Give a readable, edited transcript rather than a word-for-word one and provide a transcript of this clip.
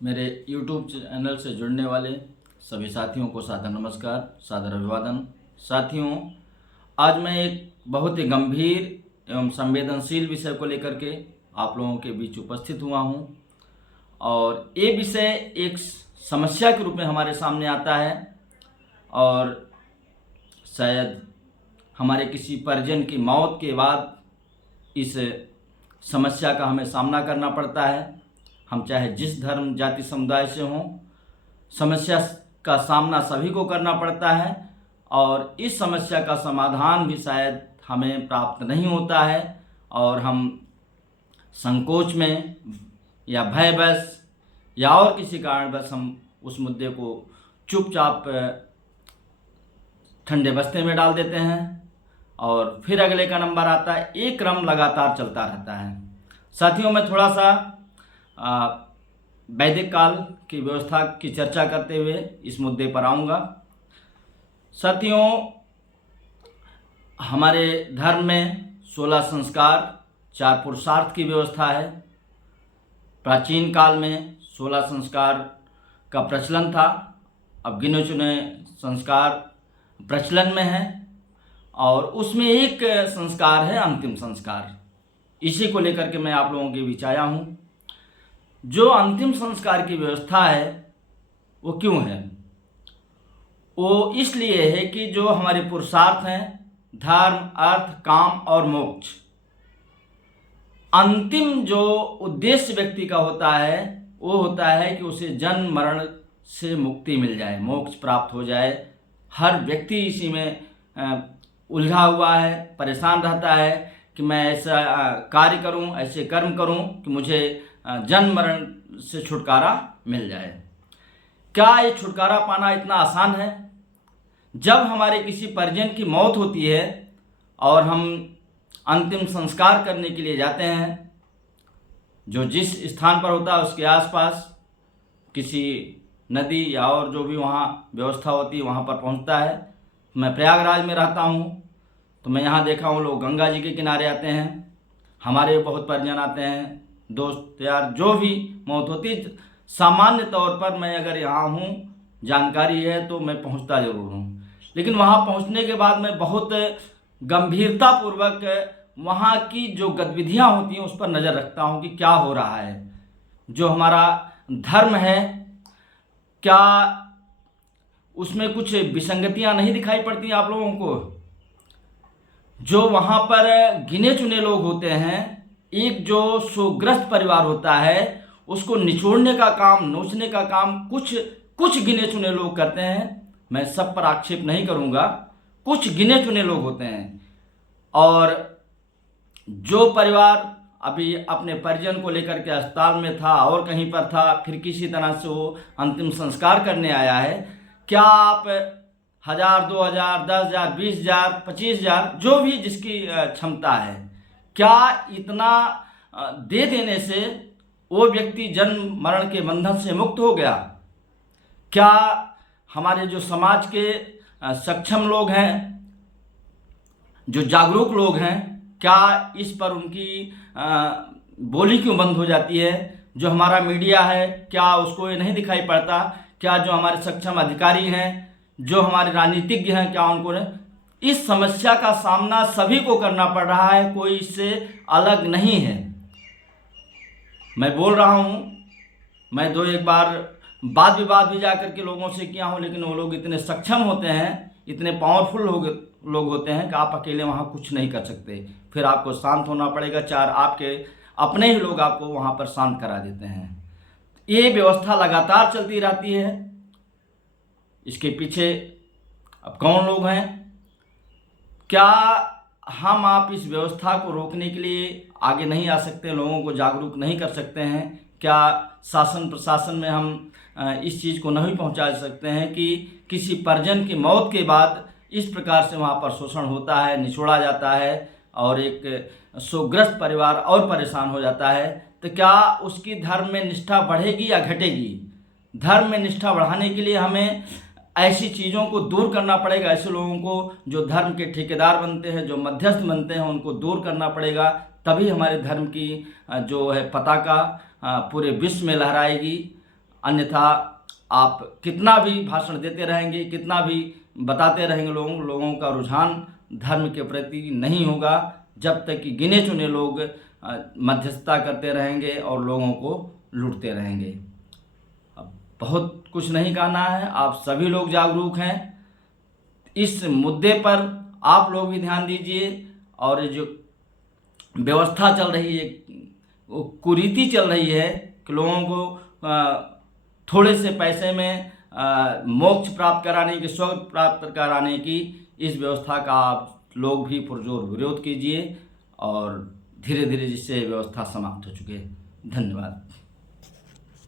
मेरे YouTube channel से जुड़ने वाले सभी साथियों को सादर नमस्कार, सादर अभिवादन। साथियों, आज मैं एक बहुत ही गंभीर एवं संवेदनशील विषय को लेकर के आप लोगों के बीच उपस्थित हुआ हूं और ये विषय एक समस्या के रूप में हमारे सामने आता है और शायद हमारे किसी परिजन की मौत के बाद इस समस्या का हमें सामना करना पड़ता है। हम चाहे जिस धर्म जाति समुदाय से हों, समस्या का सामना सभी को करना पड़ता है और इस समस्या का समाधान भी शायद हमें प्राप्त नहीं होता है और हम संकोच में या भयवश या और किसी कारणवश हम उस मुद्दे को चुपचाप ठंडे बस्ते में डाल देते हैं और फिर अगले का नंबर आता है। एक क्रम लगातार चलता रहता है। साथियों, मैं थोड़ा सा वैदिक काल की व्यवस्था की चर्चा करते हुए इस मुद्दे पर आऊँगा। साथियों, हमारे धर्म में 16 संस्कार 4 पुरुषार्थ की व्यवस्था है। प्राचीन काल में 16 संस्कार का प्रचलन था। अब गिने चुने संस्कार प्रचलन में है और उसमें एक संस्कार है अंतिम संस्कार। इसी को लेकर के मैं आप लोगों के बीच आया हूँ। जो अंतिम संस्कार की व्यवस्था है वो क्यों है? वो इसलिए है कि जो हमारे पुरुषार्थ हैं, धर्म, अर्थ, काम और मोक्ष, अंतिम जो उद्देश्य व्यक्ति का होता है वो होता है कि उसे जन्म मरण से मुक्ति मिल जाए, मोक्ष प्राप्त हो जाए। हर व्यक्ति इसी में उलझा हुआ है, परेशान रहता है कि मैं ऐसा कार्य करूं, ऐसे कर्म करूं कि मुझे जन्म मरण से छुटकारा मिल जाए। क्या ये छुटकारा पाना इतना आसान है? जब हमारे किसी परिजन की मौत होती है और हम अंतिम संस्कार करने के लिए जाते हैं, जो जिस स्थान पर होता है उसके आसपास किसी नदी या और जो भी वहाँ व्यवस्था होती है वहाँ पर पहुँचता है। मैं प्रयागराज में रहता हूँ तो मैं यहाँ देखा हूँ लोग गंगा जी के किनारे आते हैं, हमारे बहुत परिजन आते हैं, दोस्त यार, जो भी मौत होती। सामान्य तौर पर मैं अगर यहाँ हूँ, जानकारी है तो मैं पहुँचता ज़रूर हूँ, लेकिन वहाँ पहुँचने के बाद मैं बहुत गंभीरतापूर्वक वहाँ की जो गतिविधियाँ होती हैं उस पर नज़र रखता हूँ कि क्या हो रहा है। जो हमारा धर्म है, क्या उसमें कुछ विसंगतियाँ नहीं दिखाई पड़ती आप लोगों को? जो वहाँ पर गिने चुने लोग होते हैं, एक जो शोकग्रस्त परिवार होता है उसको निचोड़ने का काम, नोचने का काम कुछ गिने चुने लोग करते हैं। मैं सब पर आक्षेप नहीं करूँगा, कुछ गिने चुने लोग होते हैं। और जो परिवार अभी अपने परिजन को लेकर के अस्पताल में था और कहीं पर था, फिर किसी तरह से वो अंतिम संस्कार करने आया है, क्या आप 1000, 2000, 10,000, 20,000, 25,000, जो भी जिसकी क्षमता है, क्या इतना दे देने से वो व्यक्ति जन्म मरण के बंधन से मुक्त हो गया? क्या हमारे जो समाज के सक्षम लोग हैं, जो जागरूक लोग हैं, क्या इस पर उनकी बोली क्यों बंद हो जाती है? जो हमारा मीडिया है, क्या उसको ये नहीं दिखाई पड़ता? क्या जो हमारे सक्षम अधिकारी हैं, जो हमारे राजनीतिज्ञ हैं, क्या उनको नहीं? इस समस्या का सामना सभी को करना पड़ रहा है, कोई इससे अलग नहीं है। मैं बोल रहा हूँ, मैं 2-1 बार वाद विवाद भी जा कर के लोगों से किया हूँ, लेकिन वो लोग इतने सक्षम होते हैं, इतने पावरफुल लोग होते हैं कि आप अकेले वहाँ कुछ नहीं कर सकते। फिर आपको शांत होना पड़ेगा, 4 आपके अपने ही लोग आपको वहाँ पर शांत करा देते हैं। ये व्यवस्था लगातार चलती रहती है। इसके पीछे अब कौन लोग हैं? क्या हम आप इस व्यवस्था को रोकने के लिए आगे नहीं आ सकते, लोगों को जागरूक नहीं कर सकते हैं? क्या शासन प्रशासन में हम इस चीज़ को नहीं पहुंचा सकते हैं कि किसी परिजन की मौत के बाद इस प्रकार से वहां पर शोषण होता है, निचोड़ा जाता है और एक शोकग्रस्त परिवार और परेशान हो जाता है? तो क्या उसकी धर्म में निष्ठा बढ़ेगी या घटेगी? धर्म में निष्ठा बढ़ाने के लिए हमें ऐसी चीज़ों को दूर करना पड़ेगा। ऐसे लोगों को जो धर्म के ठेकेदार बनते हैं, जो मध्यस्थ बनते हैं, उनको दूर करना पड़ेगा। तभी हमारे धर्म की जो है पताका पूरे विश्व में लहराएगी अन्यथा आप कितना भी भाषण देते रहेंगे, कितना भी बताते रहेंगे, लोगों का रुझान धर्म के प्रति नहीं होगा जब तक कि गिने चुने लोग मध्यस्थता करते रहेंगे और लोगों को लूटते रहेंगे। अब बहुत कुछ नहीं कहना है, आप सभी लोग जागरूक हैं। इस मुद्दे पर आप लोग भी ध्यान दीजिए, और जो व्यवस्था चल रही है, वो कुरीति चल रही है कि लोगों को थोड़े से पैसे में मोक्ष प्राप्त कराने की, स्वर्ग प्राप्त कराने की, इस व्यवस्था का आप लोग भी पुरजोर विरोध कीजिए और धीरे धीरे जिससे व्यवस्था समाप्त हो चुकी है। धन्यवाद।